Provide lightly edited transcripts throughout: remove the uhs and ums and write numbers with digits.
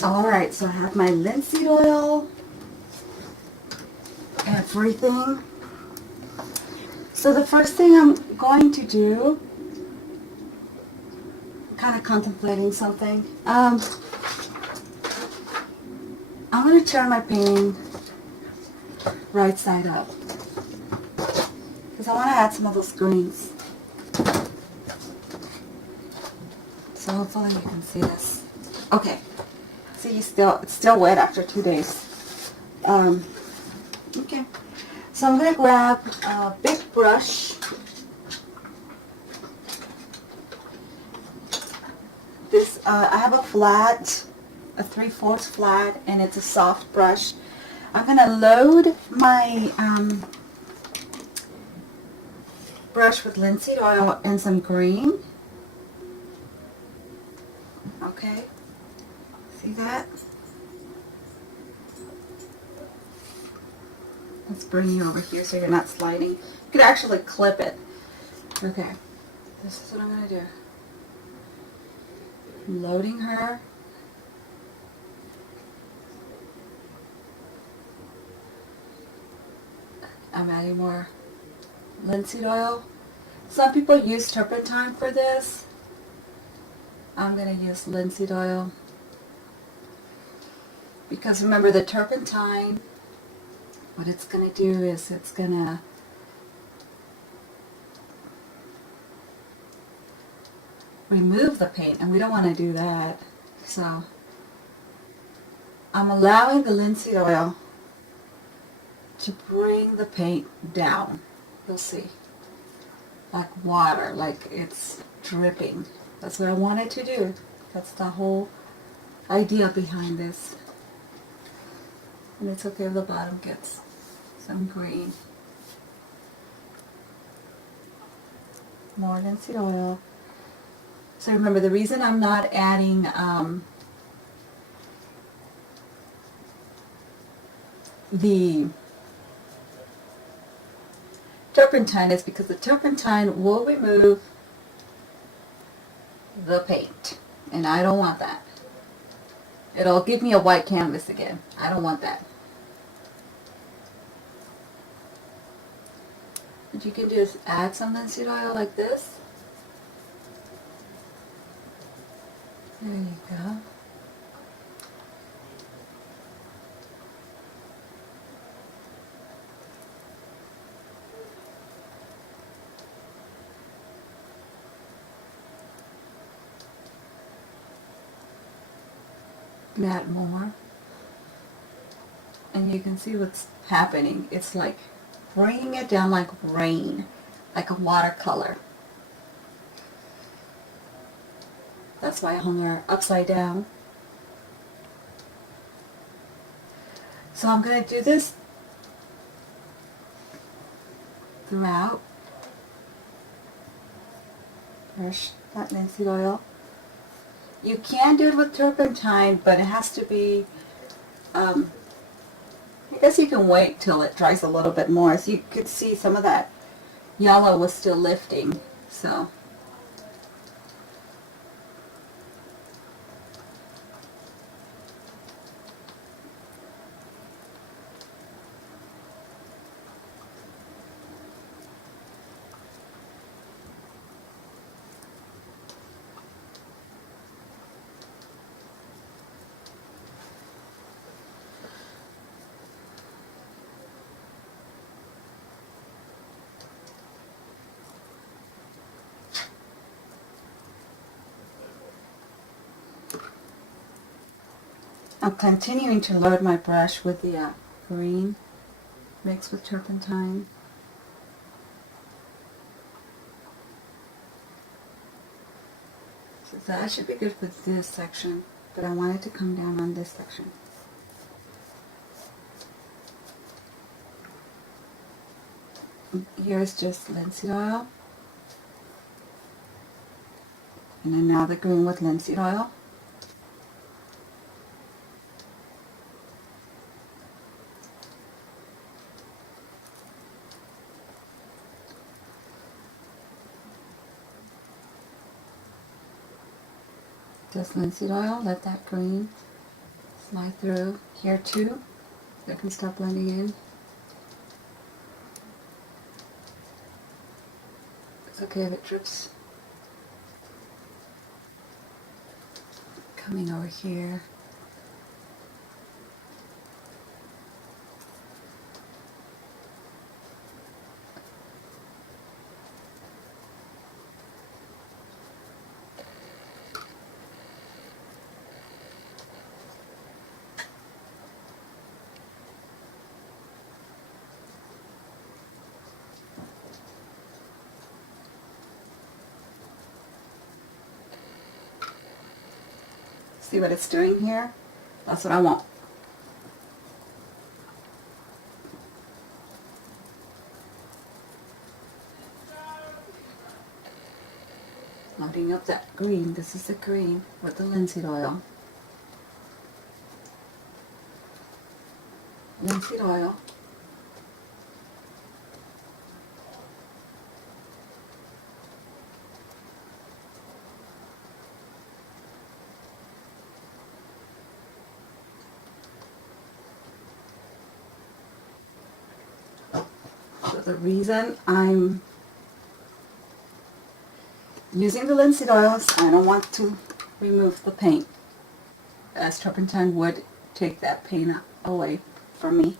Alright, so I have my linseed oil, everything. So the first thing I'm going to do, I'm kind of contemplating something. I'm going to turn my painting right side up because I want to add some of those greens. So hopefully you can see this. Okay. See, it's still wet after 2 days. Okay. So I'm going to grab a big brush. This, I have a flat, a 3/4 flat, and it's a soft brush. I'm going to load my brush with linseed oil and some green. Okay. See that? Let's bring you over here so you're not sliding. You could actually clip it. Okay. This is what I'm going to do. I'm loading her. I'm adding more linseed oil. Some people use turpentine for this. I'm going to use linseed oil. Because remember, the turpentine, what it's going to do is it's going to remove the paint, and we don't want to do that. So I'm allowing the linseed oil to bring the paint down. You'll see. Like water, like it's dripping. That's what I wanted to do. That's the whole idea behind this. And it's okay if the bottom gets some green. More linseed oil. So remember, the reason I'm not adding the turpentine is because the turpentine will remove the paint, and I don't want that. It'll give me a white canvas again. I don't want that. But you can just add some linseed oil like this. There you go. Add more. And you can see what's happening. It's like bringing it down like rain, like a watercolor. That's why I hung her upside down. So I'm going to do this throughout. Brush that linseed oil. You can do it with turpentine, but it has to be, I guess you can wait till it dries a little bit more. So you could see some of that yellow was still lifting. So I'm continuing to load my brush with the green mixed with turpentine. So that should be good for this section, but I want it to come down on this section. Here's just linseed oil. And then now the green with linseed oil. Just linseed oil, let that green slide through here too. That can start blending in. It's okay if it drips. Coming over here. See what it's doing here? That's what I want. Loading up that green. This is the green with the linseed oil. Linseed oil. So the reason I'm using the linseed oils, I don't want to remove the paint, as turpentine would take that paint away from me.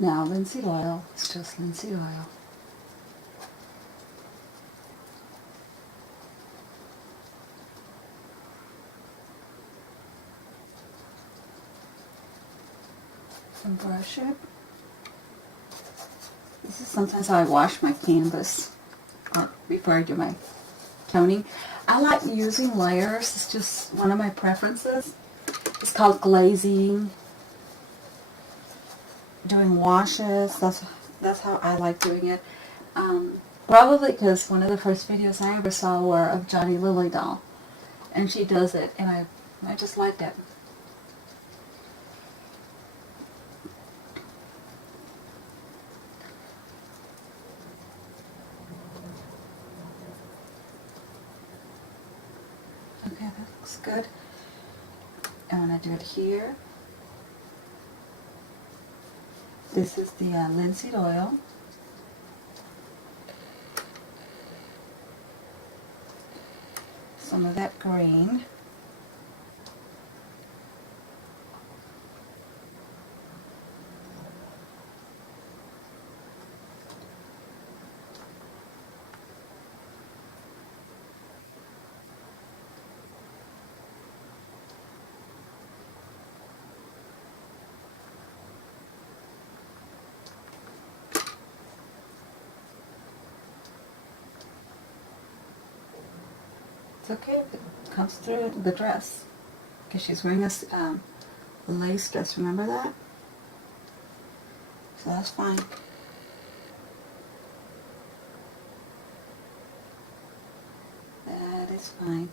Now linseed oil is just linseed oil. And brush it. This is sometimes how I wash my canvas before I do my toning. I like using layers. It's just one of my preferences. It's called glazing. Doing washes. That's how I like doing it. Probably because one of the first videos I ever saw were of Johnny Lily Doll, and she does it, and I just liked it. Okay, that looks good. I'm going to do it here. This is the linseed oil. Some of that green. It's okay if it comes through the dress, because she's wearing a lace dress, remember that? So that's fine. That is fine.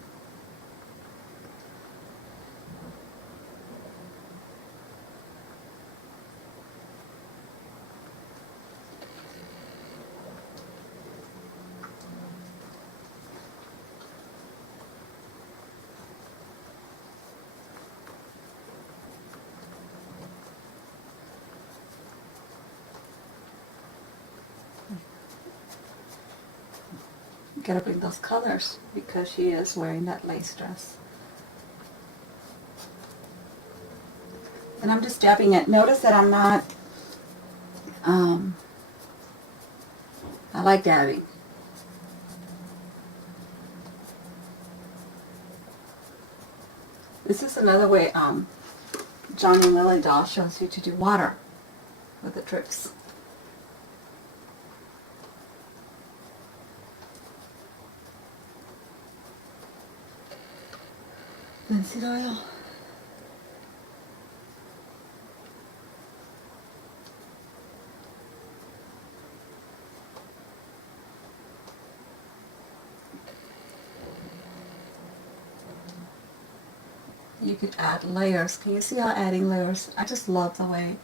Gotta bring those colors because she is wearing that lace dress. And I'm just dabbing it. Notice that I'm not, I like dabbing. This is another way Johnny Lily Doll shows you to do water with the drips. Linseed oil. you could add layers. Can you see how adding layers? I just love the way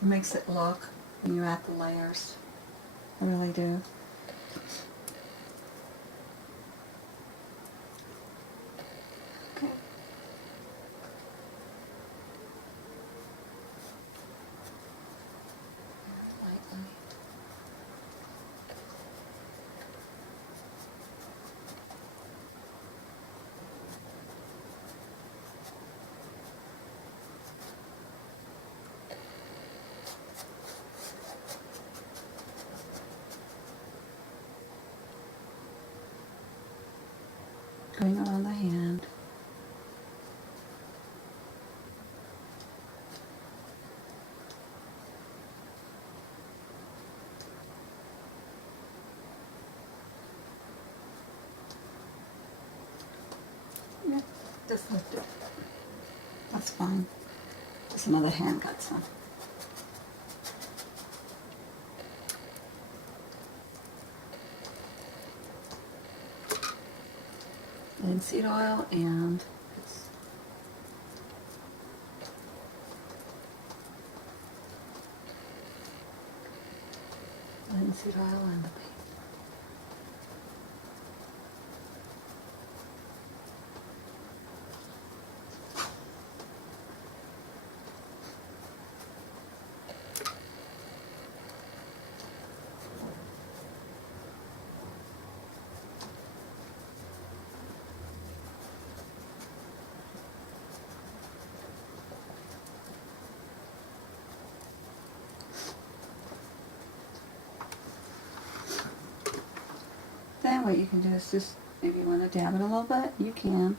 it makes it look when you add the layers. I really do. Okay. Lightly. Going around the hand. Yeah, just lift it. That's fine. Just another hand got some. Linseed oil and linseed oil and the paint. Then what you can do is just, if you want to dab it a little bit, you can.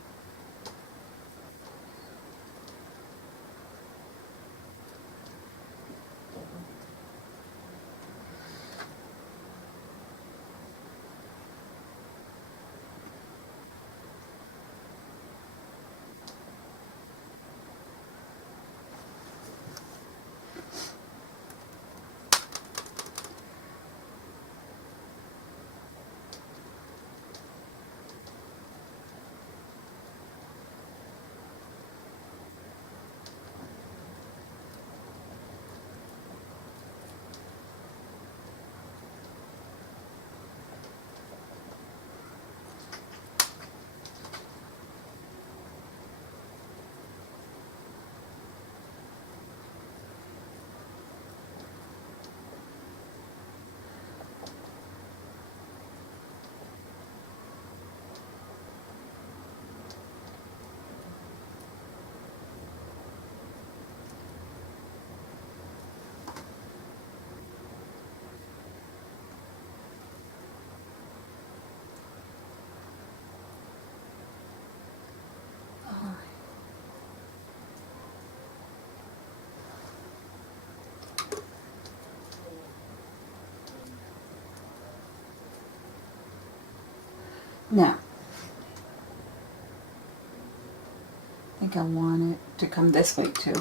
Alright. Now, I think I want it to come this way too.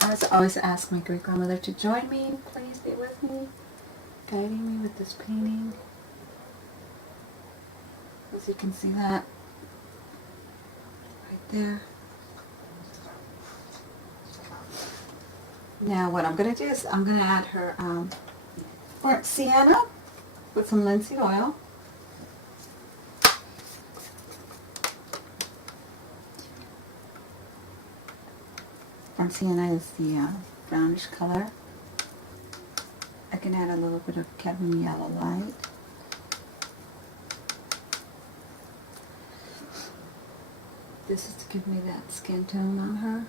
I always ask my great grandmother to join me, please be with me, guiding me with this painting. As you can see that right there. Now what I'm going to do is I'm going to add her burnt sienna with some linseed oil. Burnt sienna is the brownish color. I can add a little bit of cadmium yellow light. This is to give me that skin tone on her.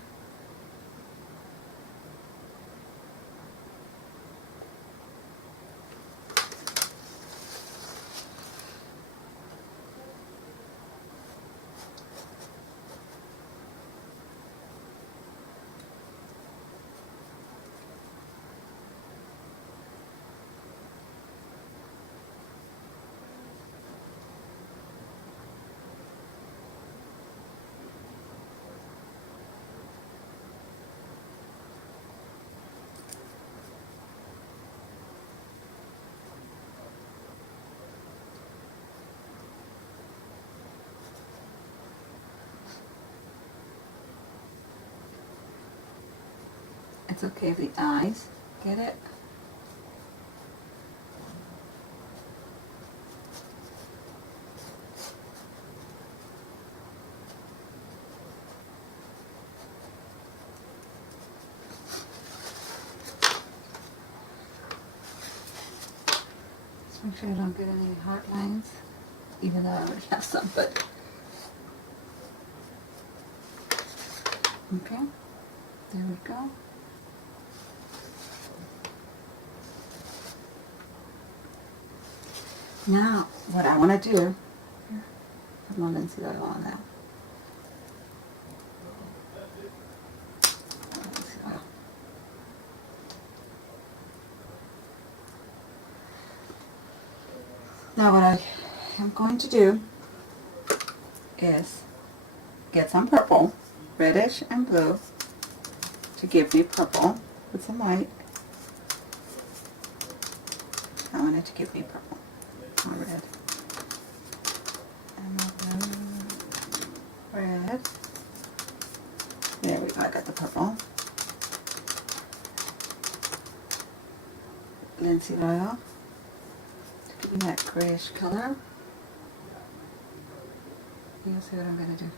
It's okay if the eyes get it. Just make sure I don't get any heart lines, even though I already have some, but okay, there we go. Now, what I want to do, put my linseed oil on that. Linseed oil. Now what I am going to do is get some purple, reddish and blue, to give me purple with some white. I want it to give me purple, not red. And red. There we go, I got the purple. Linseed oil to give me that grayish color. You'll see what I'm going to do.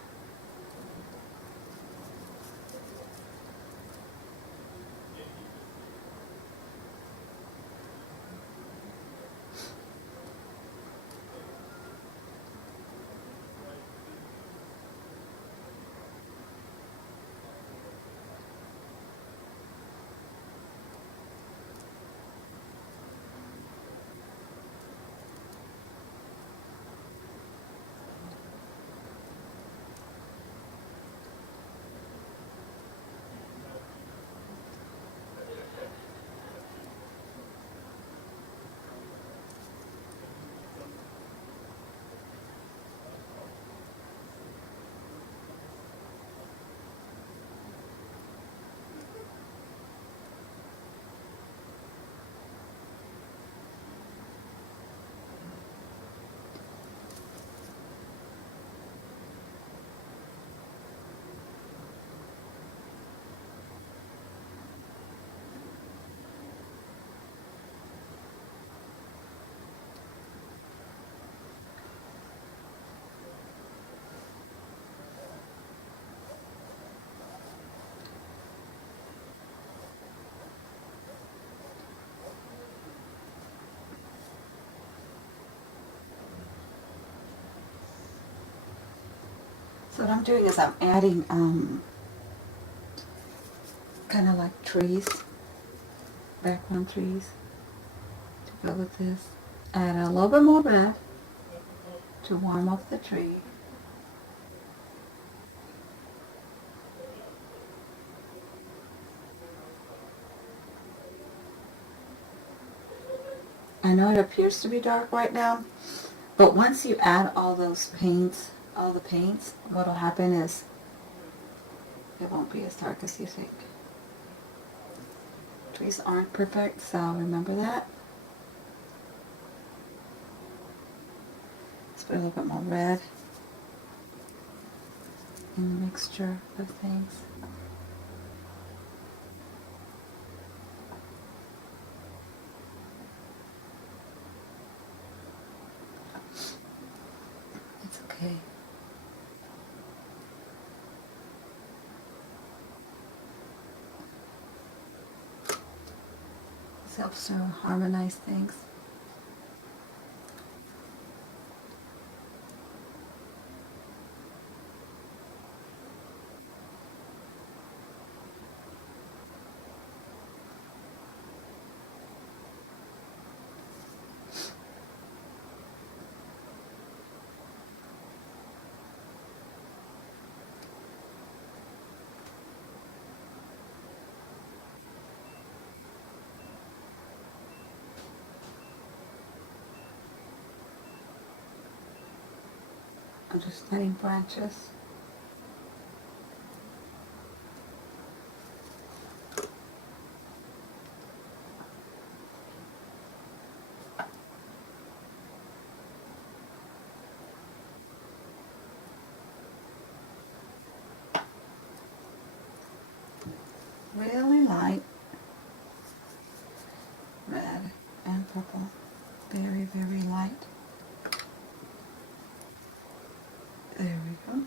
So what I'm doing is I'm adding kind of like trees, background trees, to go with this. Add a little bit more red to warm up the tree. I know it appears to be dark right now, but once you add all those paints, all the paints, what will happen is it won't be as dark as you think. Trees aren't perfect, so remember that. Let's put a little bit more red in the mixture of things. It's okay. This helps to harmonize things. I'm just letting branches. Really light. very, very light. There we go.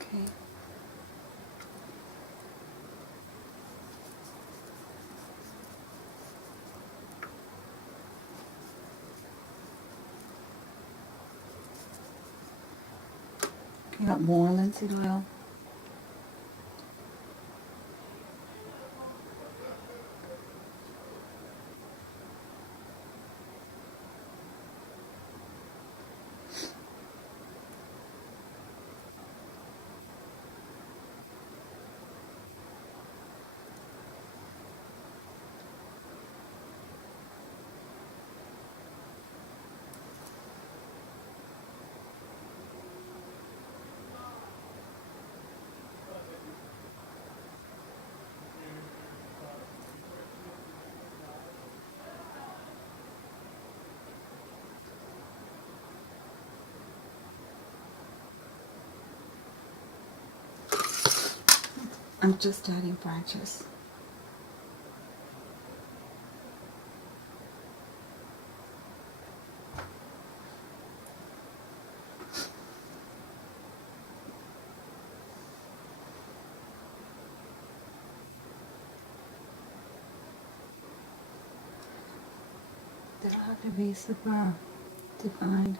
Okay. You got more linseed oil. I'm just adding branches. They don't have to be super defined.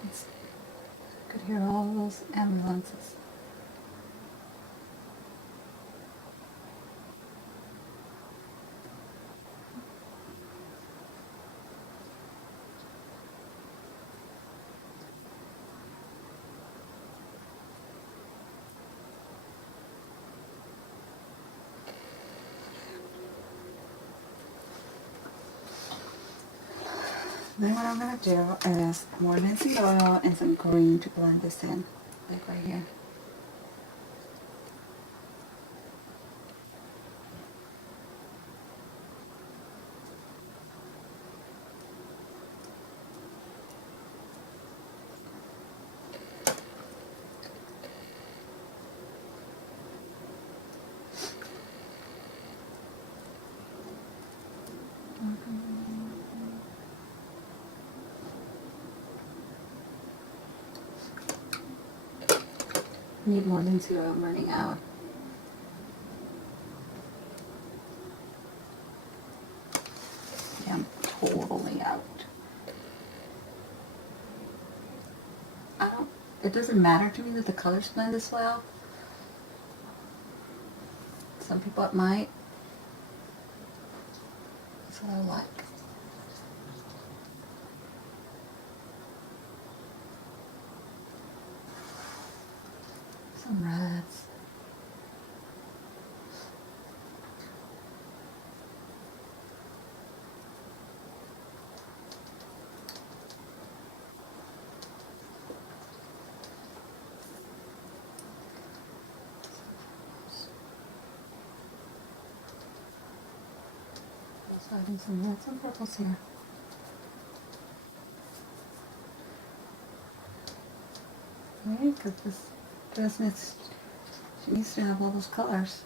I could hear all those ambulances. Then what I'm going to do is more linseed oil and some green to blend this in, like right here. Need more linseed oil. I'm running out. Yeah, I'm totally out. It doesn't matter to me that the colors blend as well. Some people it might. That's what I like. Some reds. Also adding some reds and purples here. Okay, because this dress needs, she needs to have all those colors.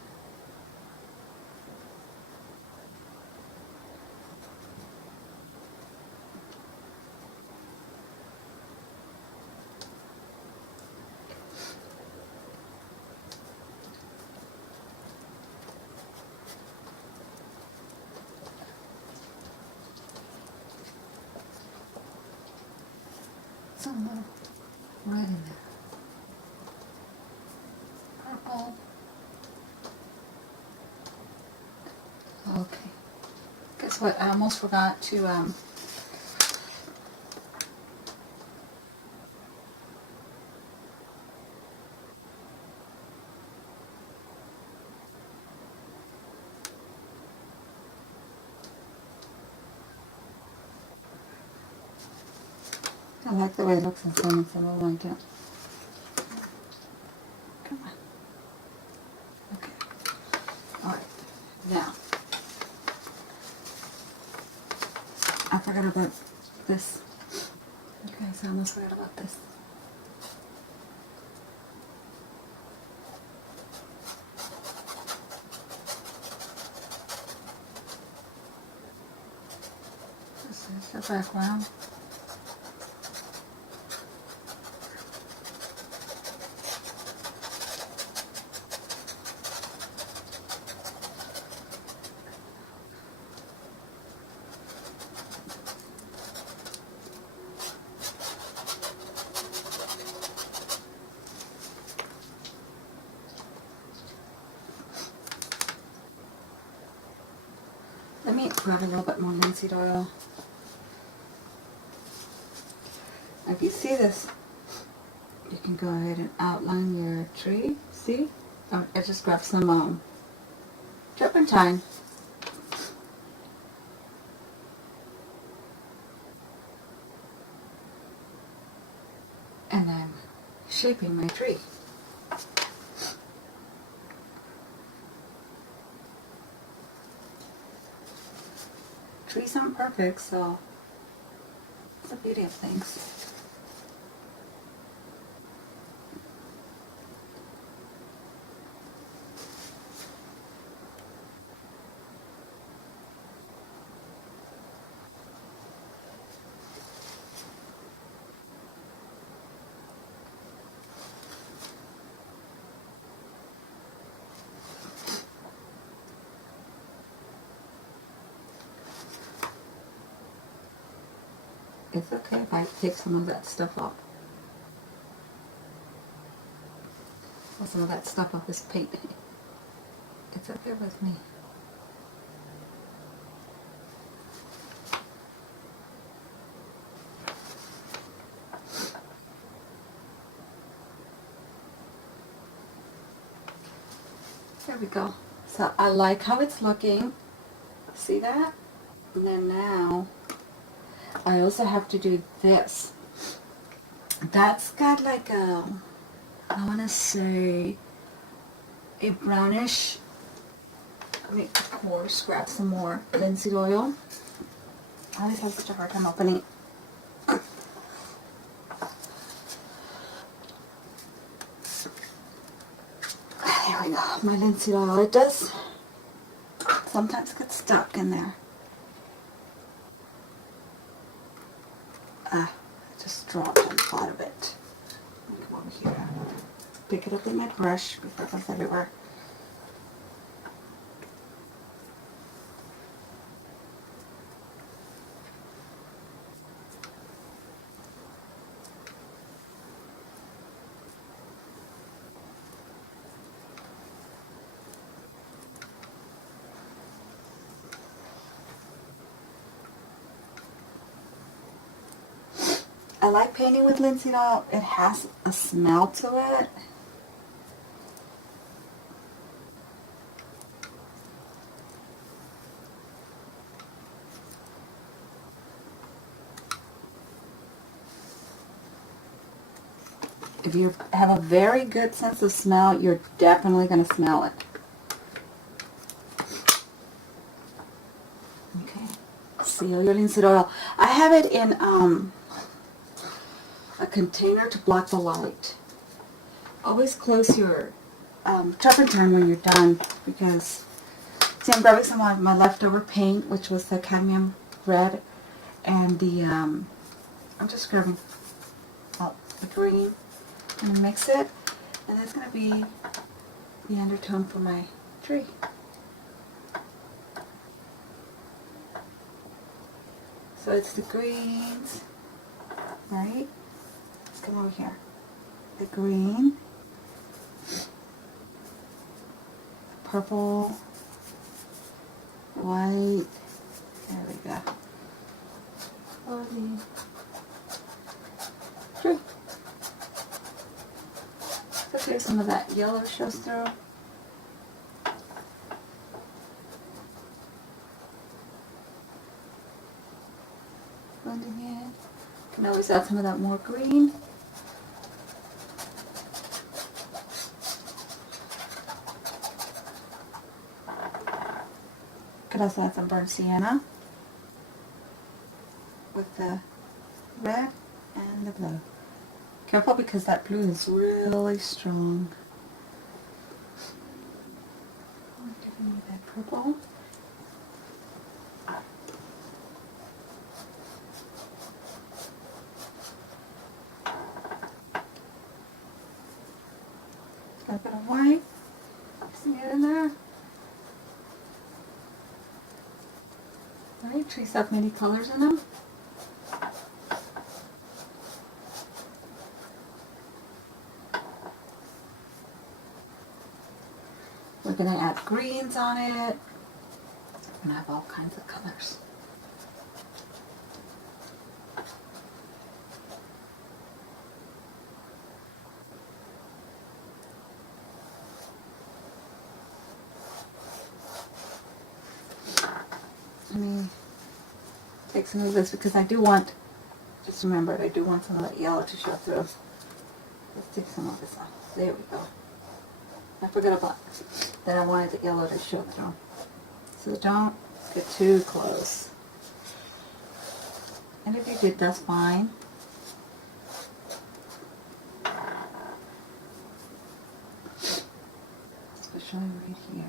Some little right in there. Purple. Okay. Guess what? I almost forgot to I like the way it looks in some, and some I like it. Come on. Okay. Alright. Now, I forgot about this. Okay, so I almost forgot about this. This is the background. Let me grab a little bit more linseed oil. If you see this, you can go ahead and outline your tree. See? I just grabbed some turpentine. And I'm shaping my tree. Trees aren't perfect, so it's the beauty of things. It's okay if I take some of that stuff off. Or some of that stuff off this paint. It's okay with me. There we go. So I like how it's looking. See that? And then now, I also have to do this. That's got like a, I want to say, a brownish. Let me, of course, grab some more linseed oil. I always have such a hard time opening it. There we go, my linseed oil. It does sometimes get stuck in there. I just dropped on the bottom of it. Let me come over here. Pick it up with my brush before it goes everywhere. I like painting with linseed oil. It has a smell to it. If you have a very good sense of smell, you're definitely going to smell it. Okay. Seal your linseed oil. I have it in a container to block the light. Always close your turpentine when you're done, because see, I'm grabbing some of my leftover paint, which was the cadmium red, and the I'm just grabbing the green and mix it, and that's going to be the undertone for my tree. So it's the greens, right? Let's come over here. the green, purple, white. There we go. So here some of that yellow shows through. Blending in. Can always add some of that more green. Could also add some burnt sienna with the red and the blue. Careful because that blue is really strong. I'm giving you that purple. Got a bit of white. See it in there? Right, trees have many colors in them. We're going to add greens on it. We're going to have all kinds of colors. Let me take some of this because I do want, just remember, I do want some of that yellow to show through. Let's take some of this off. There we go. I forgot about that. I wanted the yellow to show through. So don't get too close. And if you did, that's fine. Especially right here.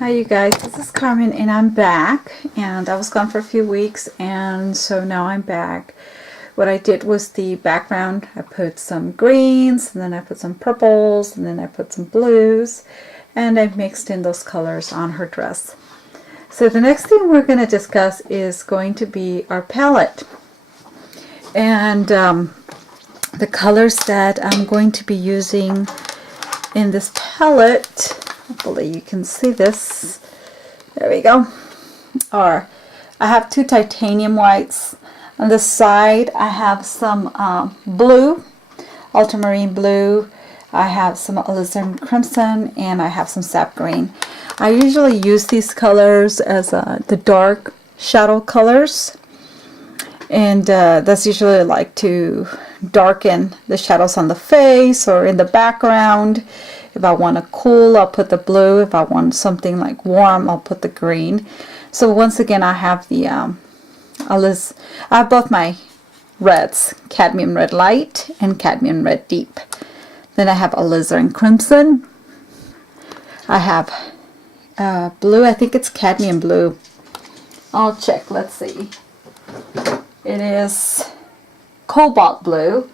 Hi you guys, this is Carmen and I'm back, and I was gone for a few weeks and so now I'm back. What I did was the background, I put some greens and then I put some purples and then I put some blues and I mixed in those colors on her dress. So the next thing we're going to discuss is going to be our palette, and the colors that I'm going to be using in this palette. Hopefully you can see this. There we go. I have two titanium whites. On the side I have some blue, ultramarine blue. I have some alizarin crimson and I have some sap green. I usually use these colors as the dark shadow colors, and that's usually like to darken the shadows on the face or in the background. If I want a cool, I'll put the blue. If I want something like warm, I'll put the green. So once again, I have the I have both my reds, cadmium red light and cadmium red deep. Then I have alizarin crimson. I have blue. I think it's cadmium blue. I'll check. Let's see. It is cobalt blue,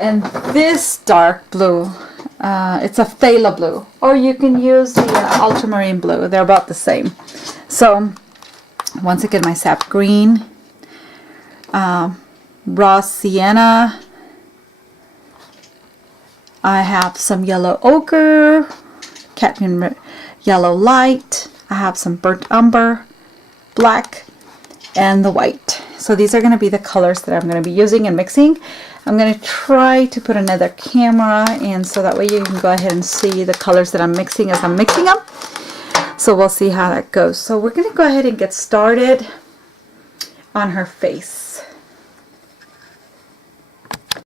and this dark blue. It's a phthalo blue, or you can use the ultramarine blue. They're about the same. So once again, my sap green, raw sienna. I have some yellow ochre, cadmium yellow light. I have some burnt umber, black, and the white. So these are going to be the colors that I'm going to be using and mixing. I'm going to try to put another camera in so that way you can go ahead and see the colors that I'm mixing as I'm mixing them. So we'll see how that goes. So we're going to go ahead and get started on her face.